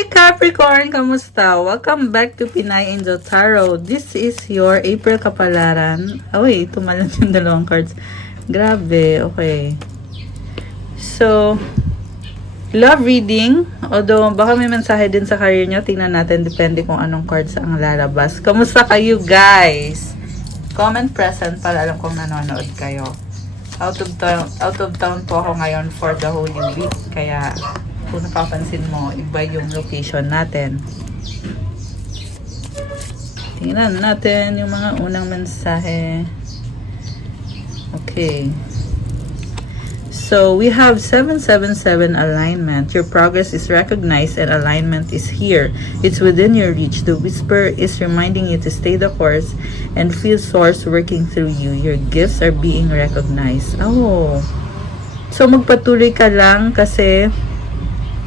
Hi Capricorn! Kamusta? Welcome back to Pinay Angel Tarot. This is your April kapalaran. Uy, tumalan yung dalawang cards. Grabe, okay. So, love reading. Although, baka may mensahe din sa career nyo. Tingnan natin, depende kung anong cards ang lalabas. Kamusta kayo guys? Comment present para alam kong nanonood kayo. Out of town po ako ngayon for the Holy Week. Kaya, kung napapansin mo, iba yung location natin. Tingnan natin yung mga unang mensahe. Okay. So, we have 777 alignment. Your progress is recognized and alignment is here. It's within your reach. The whisper is reminding you to stay the course and feel source working through you. Your gifts are being recognized. Oh. So, magpatuloy ka lang kasi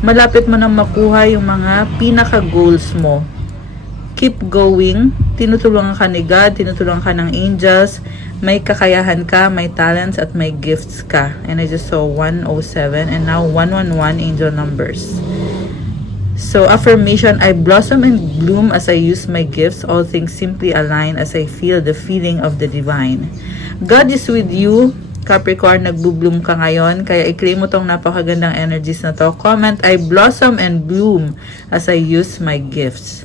malapit mo nang makuha yung mga pinaka-goals mo. Keep going. Tinutulungan ka ni God, tinutulungan ka ng angels. May kakayahan ka, may talents, at may gifts ka. And I just saw 107 and now 111 angel numbers. So, affirmation, I blossom and bloom as I use my gifts. All things simply align as I feel the feeling of the divine. God is with you. Capricorn, nagbo-bloom ka ngayon. Kaya i-claim mo tong napakagandang energies na to. Comment, I blossom and bloom as I use my gifts.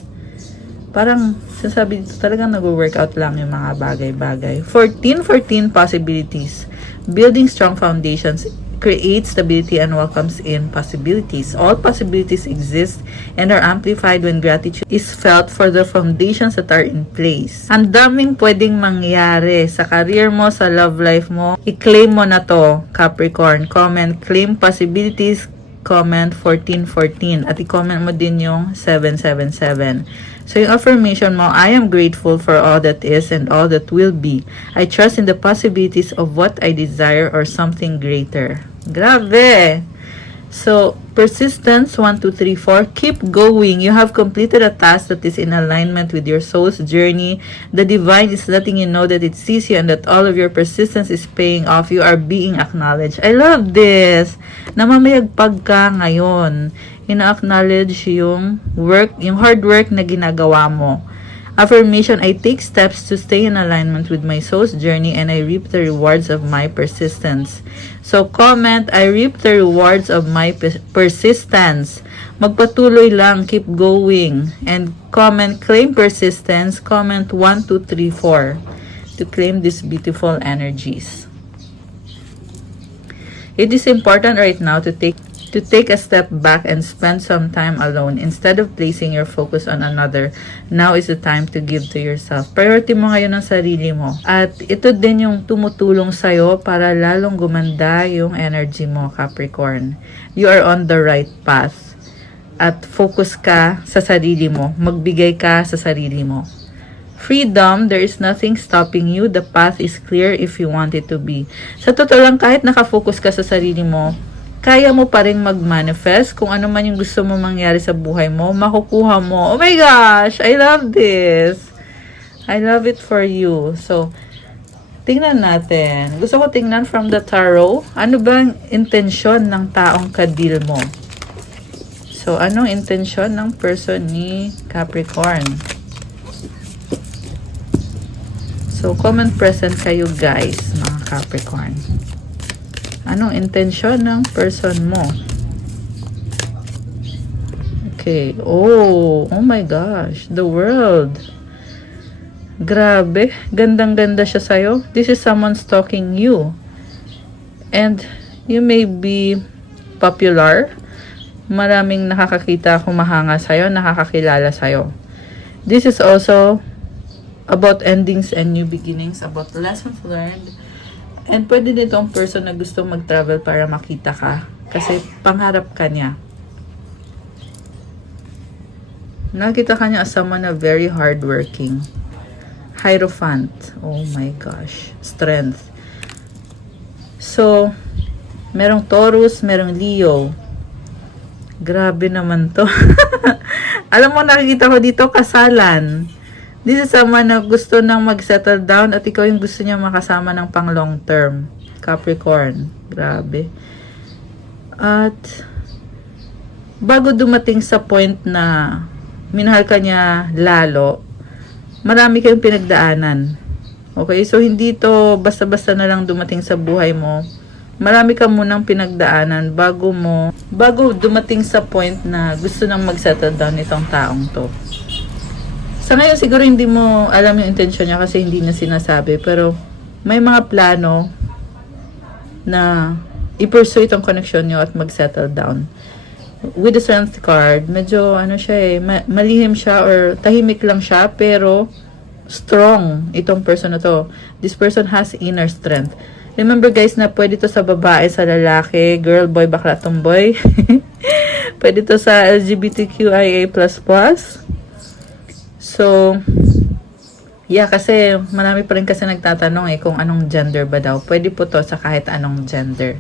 Parang, sinasabi dito talagang nag-workout lang yung mga bagay-bagay. 14 possibilities. Building strong foundations creates stability and welcomes in possibilities. All possibilities exist and are amplified when gratitude is felt for the foundations that are in place. Ang daming pwedeng mangyari sa career mo, sa love life mo. I-claim mo na to, Capricorn. Comment, claim possibilities. Comment 1414 at i-comment mo din yung 777. So yung affirmation mo, I am grateful for all that is and all that will be. I trust in the possibilities of what I desire or something greater. Grabe! So, persistence, 1, 2, 3, 4. Keep going. You have completed a task that is in alignment with your soul's journey. The divine is letting you know that it sees you and that all of your persistence is paying off. You are being acknowledged. I love this! Namamayagpag ka ngayon. Ina-acknowledge yung work, yung hard work na ginagawa mo. Affirmation, I take steps to stay in alignment with my soul's journey and I reap the rewards of my persistence. So comment, I reap the rewards of my persistence. Magpatuloy lang, keep going. And comment, claim persistence. Comment 1, 2, 3, 4 to claim these beautiful energies. It is important right now to take a step back and spend some time alone instead of placing your focus on another. Now is the time to give to yourself. Priority mo ngayon ang sarili mo. At ito din yung tumutulong sa'yo para lalong gumanda yung energy mo, Capricorn. You are on the right path. At focus ka sa sarili mo. Magbigay ka sa sarili mo. Freedom, there is nothing stopping you. The path is clear if you want it to be. Sa totoo lang, kahit nakafocus ka sa sarili mo, kaya mo pa rin mag-manifest kung ano man yung gusto mo mangyari sa buhay mo, makukuha mo. Oh my gosh, I love this. I love it for you. So, tingnan natin. Gusto ko tingnan from the tarot. Ano bang intensyon ng taong kadil mo? So, anong intensyon ng person ni Capricorn? So, comment present kayo guys, mga Capricorn. Anong intensyon ng person mo? Okay. Oh my gosh. The world. Grabe. Gandang-ganda siya sa'yo. This is someone stalking you. And you may be popular. Maraming nakakakita, humahanga sa'yo, nakakakilala sa'yo. This is also about endings and new beginnings, about lessons learned. And pwede din itong person na gusto mag-travel para makita ka. Kasi pangarap ka niya. Nakita ka niya as someone na very hardworking. Hierophant. Oh my gosh. Strength. So, merong Taurus, merong Leo. Grabe naman to. Alam mo, nakikita ko dito, kasalan. This is someone na gusto nang mag-settle down at ikaw yung gusto niya makasama ng pang long term. Capricorn. Grabe. At bago dumating sa point na minahal ka niya lalo, marami kayong pinagdaanan. Okay? So, hindi to basta-basta na lang dumating sa buhay mo. Marami ka munang pinagdaanan bago dumating sa point na gusto nang mag-settle down itong taong to. Sa ngayon, siguro hindi mo alam yung intention niya kasi hindi niya sinasabi. Pero, may mga plano na i-pursue itong connection niyo at mag-settle down. With the Strength card, medyo malihim siya or tahimik lang siya pero strong itong person na to. This person has inner strength. Remember guys na pwede to sa babae, sa lalaki, girl, boy, bakla, tomboy. Pwede to sa LGBTQIA++. So, yeah, kasi marami pa rin kasi nagtatanong kung anong gender ba daw. Pwede po to sa kahit anong gender.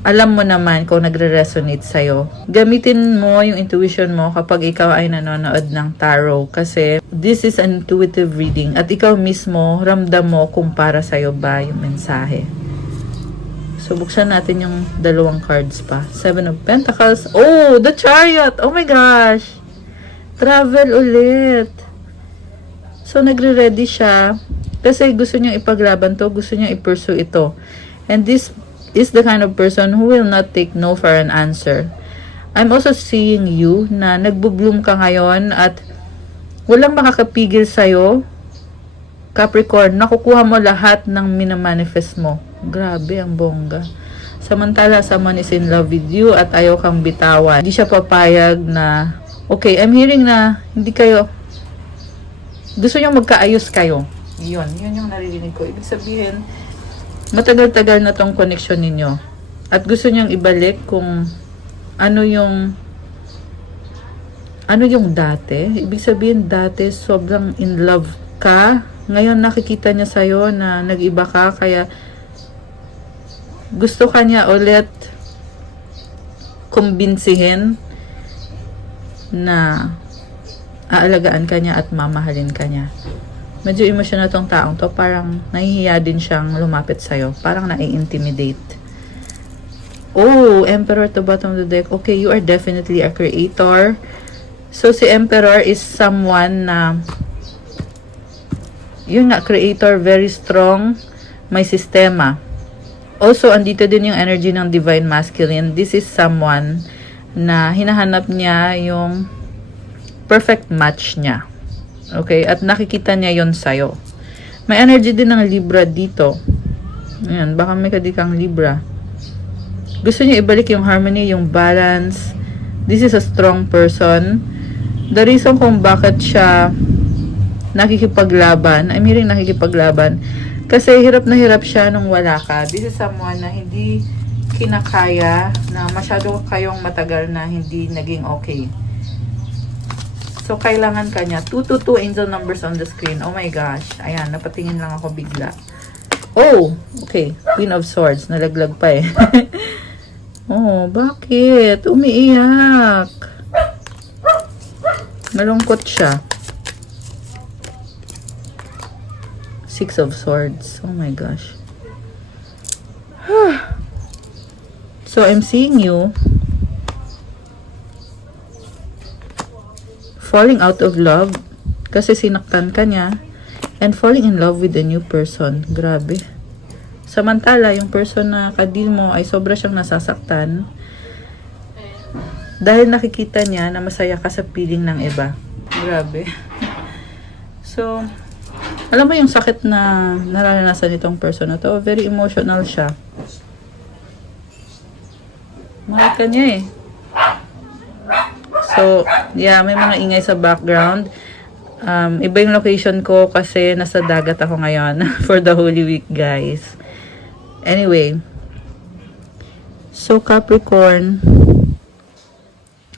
Alam mo naman kung nagre-resonate sa'yo. Gamitin mo yung intuition mo kapag ikaw ay nanonood ng tarot. Kasi this is an intuitive reading. At ikaw mismo, ramdam mo kung para sa'yo ba yung mensahe. So, buksan natin yung dalawang cards pa. Seven of Pentacles. Oh, the Chariot! Oh my gosh! Travel ulit. So, nagre-ready siya. Kasi gusto niyang ipaglaban to. Gusto niyang i-pursue ito. And this is the kind of person who will not take no for an answer. I'm also seeing you na nagbo-bloom ka ngayon at walang makakapigil sa'yo. Capricorn, nakukuha mo lahat ng minamanifest mo. Grabe, ang bongga. Samantala, someone is in love with you at ayaw kang bitawan. Hindi siya papayag na, okay, I'm hearing na hindi kayo, gusto niyo magkaayos kayo. Yun yung naririnig ko. Ibig sabihin, matagal-tagal na tong connection ninyo. At gusto niyang ibalik kung ano yung dati. Ibig sabihin, dati sobrang in love ka. Ngayon nakikita niya sa'yo na nag-iba ka. Kaya gusto ka niya ulit kumbinsihin na aalagaan ka niya at mamahalin ka niya. Medyo emotional tong taong to. Parang nahihiya din siyang lumapit sa'yo. Parang nai-intimidate. Oh, Emperor to bottom of the deck. Okay, you are definitely a creator. So, si Emperor is someone na yun nga, creator, very strong, may sistema. Also, andito din yung energy ng Divine Masculine. This is someone na hinahanap niya yung perfect match niya. Okay, at nakikita niya yon sa'yo. May energy din ng Libra dito. Ayan, baka may kadikang Libra. Gusto niya ibalik yung harmony, yung balance. This is a strong person. The reason kung bakit siya nakikipaglaban, I'm hearing nakikipaglaban, kasi hirap na hirap siya nung wala ka. This is someone na hindi kinakaya, na masyado kayong matagal na hindi naging okay. So, kailangan ka niya. 222 angel numbers on the screen. Oh my gosh. Ayan, napatingin lang ako bigla. Oh, okay. Queen of Swords. Nalaglag pa eh. Oh, bakit? Umiiyak. Malungkot siya. Six of Swords. Oh my gosh. So, I'm seeing you falling out of love kasi sinaktan ka niya and falling in love with a new person. Grabe. Samantala, yung person na kadil mo ay sobra siyang nasasaktan dahil nakikita niya na masaya ka sa piling ng iba. Grabe. So, alam mo yung sakit na nararanasan nitong person na to, very emotional siya. Mahal ka niya eh. So, yeah, may mga ingay sa background. Iba yung location ko kasi nasa dagat ako ngayon for the Holy Week, guys. Anyway. So, Capricorn,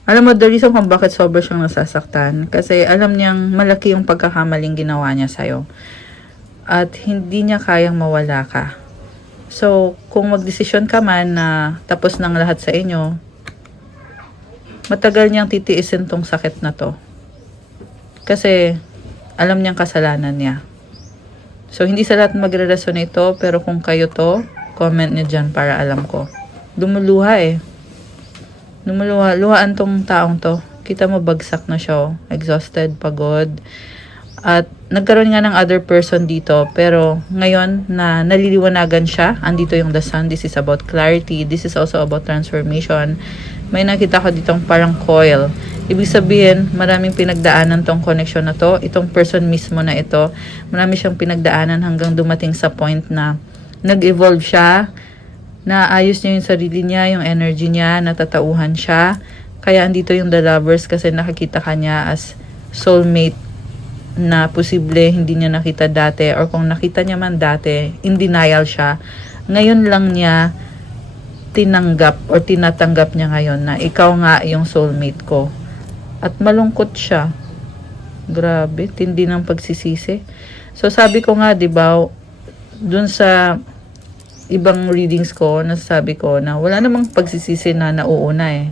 alam mo, the reason kung bakit sobra siyang nasasaktan, kasi alam niyang malaki yung pagkakamaling ginawa niya sa'yo. At hindi niya kayang mawala ka. So, kung magdesisyon ka man na tapos ng lahat sa inyo, matagal niyang titiisin tong sakit na to. Kasi, alam niyang kasalanan niya. So, hindi sa lahat magre-resonate to, pero kung kayo to, comment niyo dyan para alam ko. Lumuluha eh. Luhaan tong taong to. Kita mo bagsak na siya, oh. Exhausted, pagod. At nagkaroon nga ng other person dito, pero ngayon na naliliwanagan siya, andito yung the sun. This is about clarity. This is also about transformation. May nakita ko ditong parang coil. Ibig sabihin, maraming pinagdaanan tong connection na to. Itong person mismo na ito, marami siyang pinagdaanan hanggang dumating sa point na nag-evolve siya, naayos niya yung sarili niya, yung energy niya, natatauhan siya. Kaya andito yung the lovers kasi nakikita kanya as soulmate na posible hindi niya nakita dati, or kung nakita niya man dati, in denial siya. Ngayon lang niya tinanggap or tinatanggap niya ngayon na ikaw nga yung soulmate ko. At malungkot siya. Grabe, tindi ng pagsisisi. So sabi ko nga, 'di ba, dun sa ibang readings ko, nasasabi ko na wala namang pagsisisi na nauuna eh.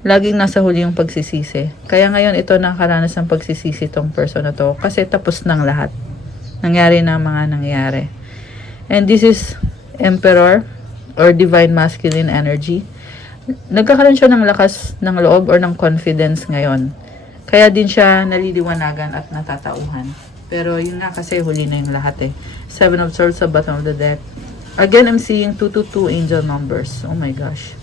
Laging nasa huli yung pagsisisi. Kaya ngayon ito nakaranas ng pagsisisi tong person na to kasi tapos ng lahat. Nangyari na mga nangyari. And this is Emperor or Divine Masculine Energy. Nagkakaroon siya ng lakas ng loob or ng confidence ngayon. Kaya din siya naliliwanagan at natatauhan. Pero yun nga kasi huli na yung lahat eh. 7 of Swords sa bottom of the deck. Again, I'm seeing 222 angel numbers. Oh my gosh.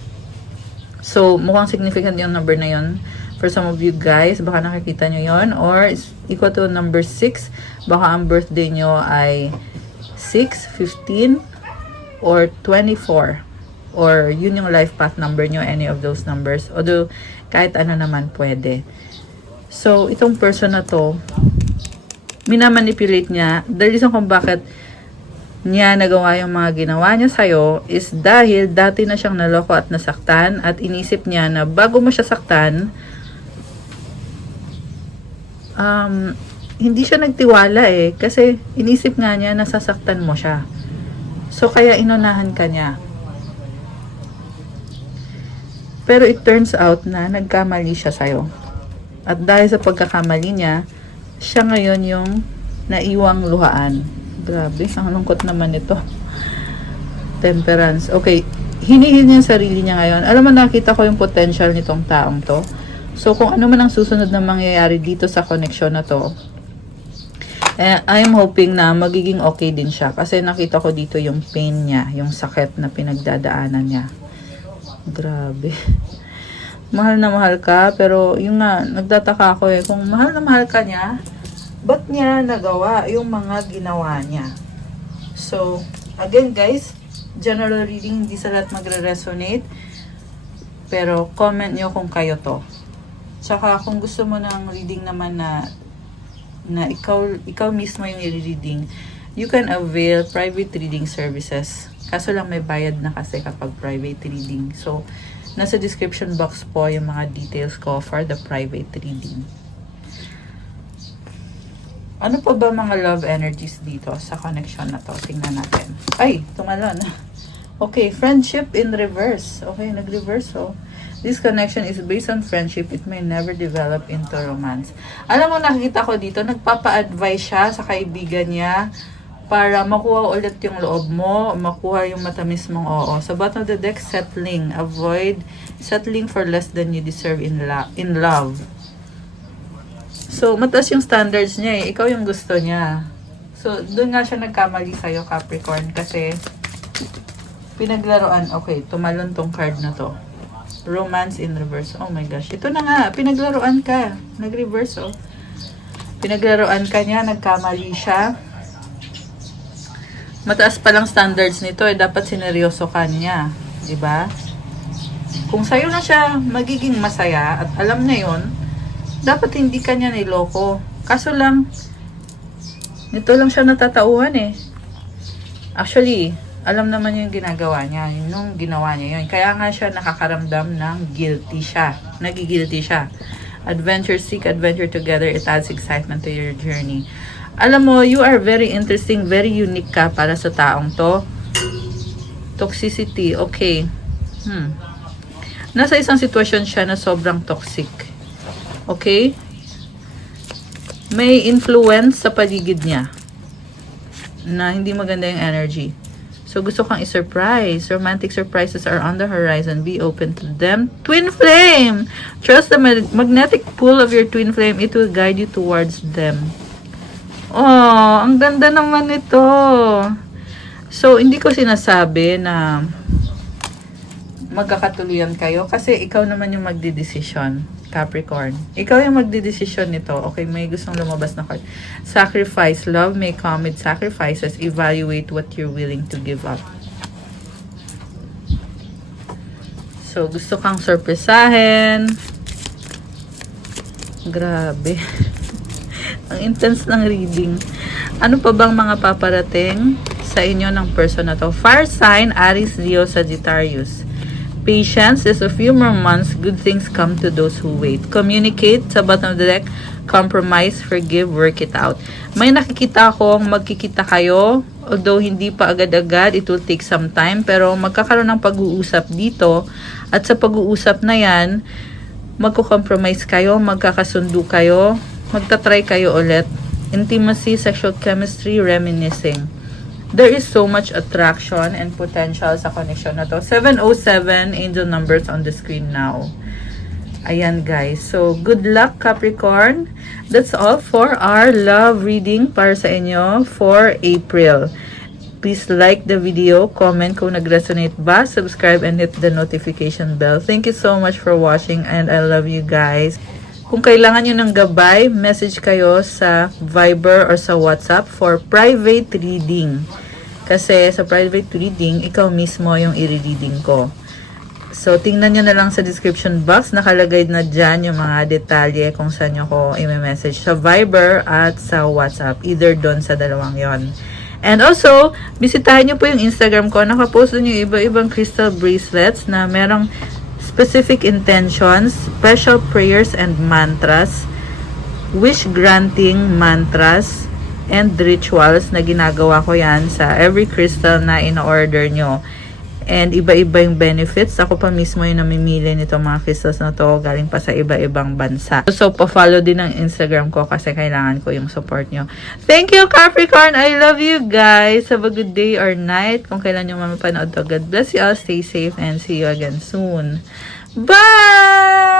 So, mukhang significant yung number na yun. For some of you guys, baka nakikita nyo yon, or equal to number 6. Baka ang birthday nyo ay 6, 15, or 24. Or yun yung life path number nyo, any of those numbers. Although, kahit ano naman pwede. So, itong person na to, minamanipulate niya. The reason kung bakit niya nagawa yung mga ginawa niya sa'yo is dahil dati na siyang naloko at nasaktan at inisip niya na bago mo siya saktan, hindi siya nagtiwala eh. Kasi inisip nga niya na sasaktan mo siya. So, kaya inunahan ka niya. Pero it turns out na nagkamali siya sa'yo. At dahil sa pagkakamali niya, siya ngayon yung naiwang luhaan. Grabe, ang lungkot naman ito. Temperance. Okay, hinihil niya yung sarili niya ngayon. Alam mo, nakita ko yung potential nitong taong to. So, kung ano man ang susunod na mangyayari dito sa connection na to, I am hoping na magiging okay din siya. Kasi nakita ko dito yung pain niya, yung sakit na pinagdadaanan niya. Grabe. Mahal na mahal ka, pero yung nga, nagtataka ako eh, kung mahal na mahal ka niya, ba't niya nagawa yung mga ginawa niya? So, again guys, general reading, hindi sa lahat magre-resonate. Pero, comment nyo kung kayo to. Tsaka, kung gusto mo ng reading naman na ikaw mismo yung i-reading, you can avail private reading services. Kaso lang may bayad na kasi kapag private reading. So, nasa description box po yung mga details ko for the private reading. Ano pa ba mga love energies dito sa connection na to? Tingnan natin. Ay, tumalon. Okay, friendship in reverse. Okay, nag-reverse. So, this connection is based on friendship. It may never develop into romance. Alam mo, nakikita ko dito, nagpapa-advise siya sa kaibigan niya para makuha ulit yung loob mo, makuha yung matamis mong oo. Sa bottom of the deck, settling. Avoid settling for less than you deserve in love. So, mataas yung standards niya eh. Ikaw yung gusto niya. So, doon nga siya nagkamali sa'yo, Capricorn. Kasi, pinaglaruan. Okay, tumalon tong card na to. Romance in reverse. Oh my gosh. Ito na nga. Pinaglaruan ka. Nag-reverse, oh. Pinaglaruan ka niya. Nagkamali siya. Mataas pa lang standards nito eh. Dapat sineryoso ka niya. Diba? Kung sa'yo na siya magiging masaya at alam na yon, dapat hindi ka niya niloko. Kaso lang, nito lang siya natatauhan eh. Actually, alam naman yung ginagawa niya. Yung ginawa niya yun. Kaya nga siya nakakaramdam ng guilty siya. Nagigilty siya. Adventure, seek adventure together. It adds excitement to your journey. Alam mo, you are very interesting, very unique ka para sa taong to. Toxicity, okay. Nasa isang sitwasyon siya na sobrang toxic. Okay? May influence sa paligid niya na hindi maganda yung energy. So, So, gusto kang i-surprise. Romantic surprises are on the horizon. Be open to them. Twin flame! Trust the magnetic pull of your twin flame. It will guide you towards them. Oh, ang ganda naman ito. So, hindi ko sinasabi na magkakatuluyan kayo kasi ikaw naman yung magdidesisyon, Capricorn. Ikaw yung magdidesisyon nito. Okay, may gustong lumabas na card. Sacrifice. Love may come with sacrifices. Evaluate what you're willing to give up. So, gusto kang sorpresahin. Grabe. Ang intense ng reading. Ano pa bang mga paparating sa inyo ng person na to? Fire sign, Aries, Leo, Sagittarius. Patience is a few more months. Good things come to those who wait. Communicate sa bottom of the deck. Compromise, forgive, work it out. May nakikita akong magkikita kayo. Although hindi pa agad-agad, it will take some time. Pero magkakaroon ng pag-uusap dito. At sa pag-uusap na yan, magko-compromise kayo, magkakasundo kayo, magta-try kayo ulit. Intimacy, sexual chemistry, reminiscing. There is so much attraction and potential sa connection na to. 707 angel numbers on the screen now. Ayan guys. So, good luck Capricorn. That's all for our love reading para sa inyo for April. Please like the video, comment kung nag-resonate ba, subscribe and hit the notification bell. Thank you so much for watching and I love you guys. Kung kailangan nyo ng gabay, message kayo sa Viber or sa WhatsApp for private reading. Kasi sa private reading, ikaw mismo yung i-reading ko. So, tingnan nyo na lang sa description box. Nakalagay na dyan yung mga detalye kung saan nyo ko i-message sa Viber at sa WhatsApp. Either doon sa dalawang yon. And also, bisitahin nyo po yung Instagram ko. Nakapost doon yung iba-ibang crystal bracelets na merong specific intentions, special prayers and mantras, wish granting mantras, and rituals na ginagawa ko yan sa every crystal na in-order nyo. And iba-iba yung benefits. Ako pa mismo yung namimili nito mga crystals na to galing pa sa iba-ibang bansa. So, pa-follow din ang Instagram ko kasi kailangan ko yung support nyo. Thank you, Capricorn! I love you guys! Have a good day or night. Kung kailan nyo mamapanood to. God bless you all. Stay safe and see you again soon. Bye!